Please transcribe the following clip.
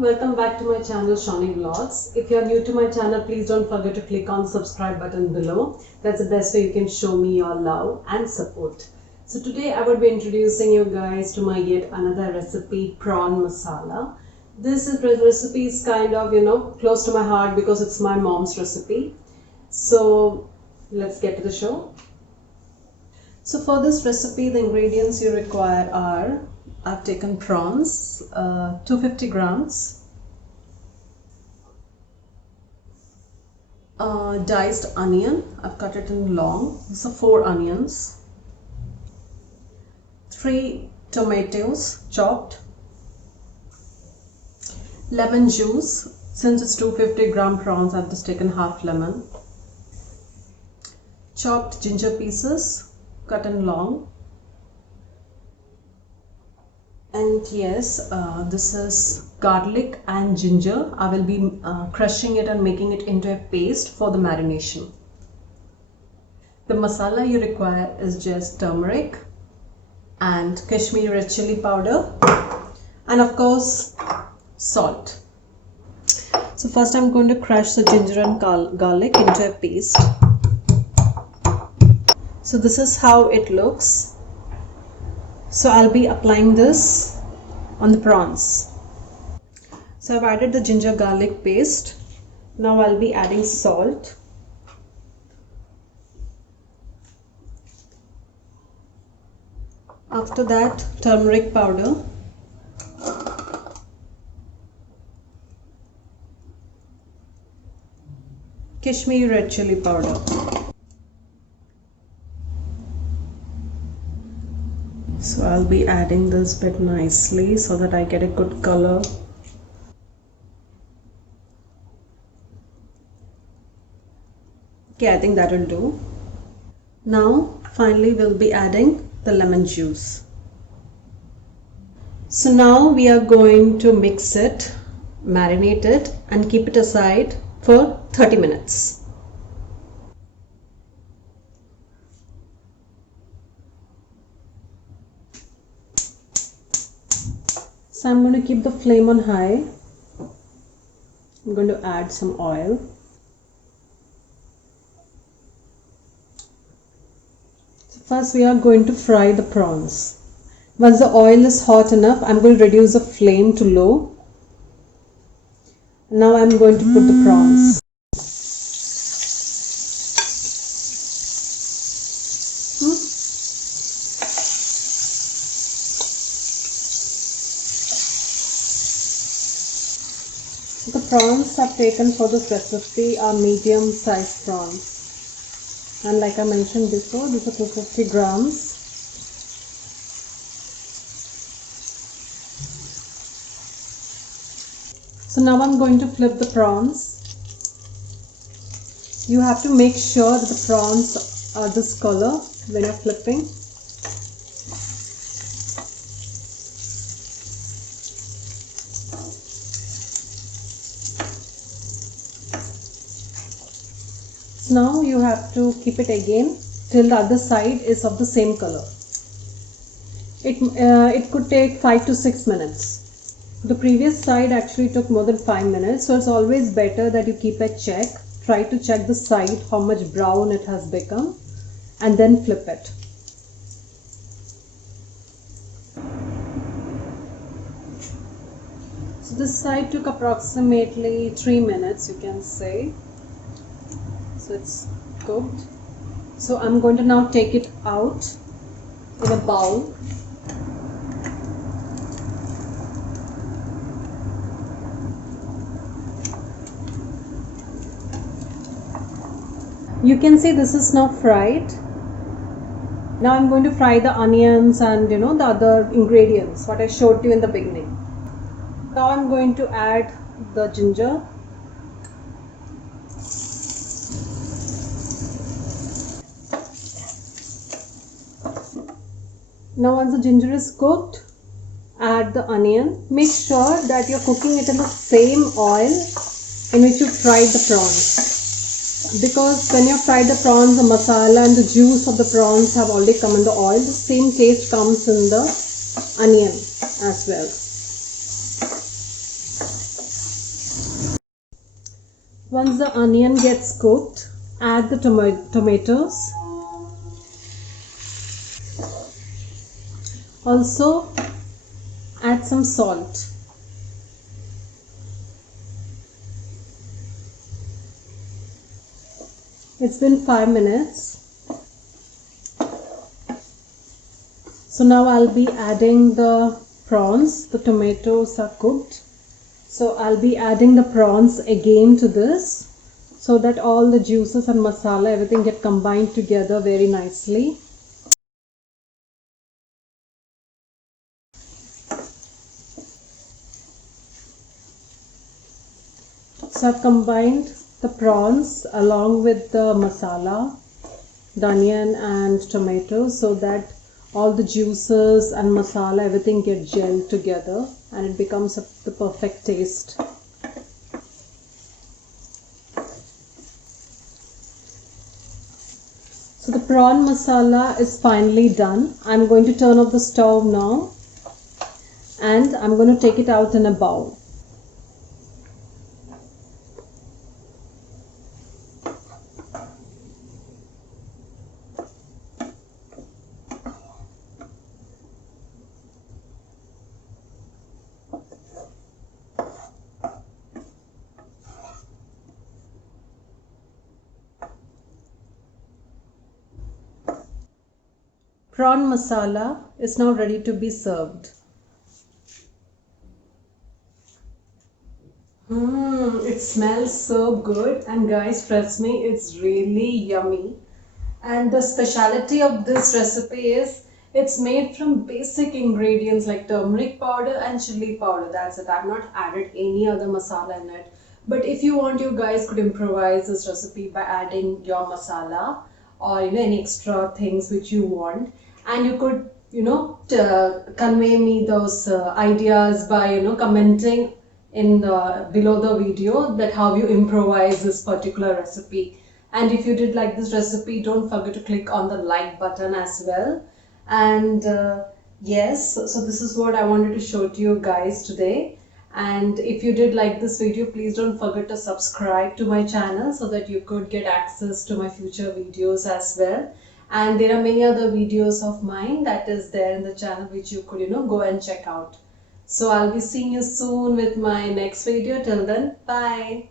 welcome back to my channel Shony Vlogs. If you are new to my channel, please don't forget to click on the subscribe button below. That's the best way you can show me your love and support. So today I would be introducing you guys to my yet another recipe, prawn masala. This recipe is kind of close to my heart because it's my mom's recipe. So let's get to the show. So for this recipe, the ingredients you require are, I've taken prawns, 250 grams, diced onion, I've cut it in long, so 4 onions, 3 tomatoes chopped, lemon juice, since it's 250 gram prawns, I've just taken half lemon, chopped ginger pieces, cut in long. And yes, this is garlic and ginger. I will be crushing it and making it into a paste for the marination. The masala you require is just turmeric and Kashmiri red chilli powder and of course salt. So first I'm going to crush the ginger and garlic into a paste. So this is how it looks. So I'll be applying this on the prawns. So I've added the ginger garlic paste. Now I'll be adding salt. After that, turmeric powder. Kashmiri red chilli powder. So I'll be adding this bit nicely so that I get a good color. Okay, I think that will do. Now finally we'll be adding the lemon juice. So now we are going to mix it, marinate it and keep it aside for 30 minutes. So I'm going to keep the flame on high. I'm going to add some oil. So first we are going to fry the prawns. Once the oil is hot enough, I'm going to reduce the flame to low. Now I'm going to put the prawns. The prawns I've taken for this recipe are medium sized prawns, and like I mentioned before, these are 250 grams. So now I'm going to flip the prawns. You have to make sure that the prawns are this color when you're flipping. Now you have to keep it again till the other side is of the same color. It could take 5 to 6 minutes. The previous side actually took more than 5 minutes, so it's always better that you keep a check. Try to check the side, how much brown it has become, and then flip it. So this side took approximately 3 minutes, you can say. So it's cooked. So I'm going to now take it out in a bowl. You can see this is now fried. Now I'm going to fry the onions and the other ingredients what I showed you in the beginning. Now I'm going to add the ginger. Now once the ginger is cooked, add the onion. Make sure that you're cooking it in the same oil in which you fried the prawns. Because when you fried the prawns, the masala and the juice of the prawns have already come in the oil. The same taste comes in the onion as well. Once the onion gets cooked, add the tomatoes. Also add some salt. It's been 5 minutes. So now I'll be adding the prawns. The tomatoes are cooked. So I'll be adding the prawns again to this so that all the juices and masala, everything get combined together very nicely. So I've combined the prawns along with the masala, the onion and tomatoes so that all the juices and masala, everything get gelled together and it becomes the perfect taste. So the prawn masala is finally done. I'm going to turn off the stove now and I'm going to take it out in a bowl. Prawn masala is now ready to be served. It smells so good, and guys, trust me, it's really yummy. And the speciality of this recipe is it's made from basic ingredients like turmeric powder and chilli powder. That's it. I've not added any other masala in it. But if you want, you guys could improvise this recipe by adding your masala or any extra things which you want, and you could convey me those ideas by commenting in below the video that how you improvise this particular recipe. And if you did like this recipe, don't forget to click on the like button as well. And yes, so this is what I wanted to show to you guys today. And if you did like this video, please don't forget to subscribe to my channel so that you could get access to my future videos as well. And there are many other videos of mine that is there in the channel which you could go and check out. So I'll be seeing you soon with my next video. Till then, bye.